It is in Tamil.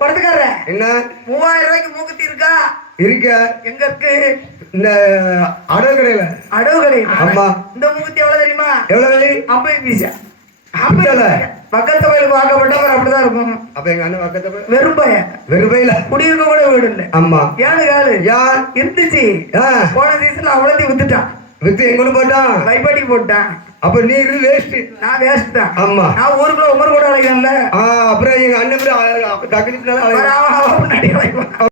படத்துக்காரர் என்ன 3000 ரூபாய்க்கு மூக்குத்தி இருக்கா? இருக்க எங்க இருக்கு? இந்த அடவு கடையில. அடவு கடை. ஆமா. இந்த மூக்குத்தி எவ்வளவு தெரியுமா? எவ்வளவு? 50 பைசா. 50. பக்கத்து வயலுக்கு வாக்கப்பட்டவர் அப்படிதான் இருக்கும். அப்ப எங்க அண்ணன் பக்கத்து வெறும்பைய வெறும்பையில குடியிருக்க கூட வீடு இல்லை. ஆமா. ஏழு காலு இருந்துச்சு. போன சீசன்ல அவ்வளோத்தையும் வித்துட்டான். வித்து எங்க போட்டான்? வைப்பாட்டி போட்டான். அப்ப நீ வேஸ்ட். நான் வேஸ்ட் தான். ஆமா. நான் ஊருக்குள்ள உமர் கூட அழைக்கல. அப்புறம் எங்க அண்ணன் தகுதி முன்னாடி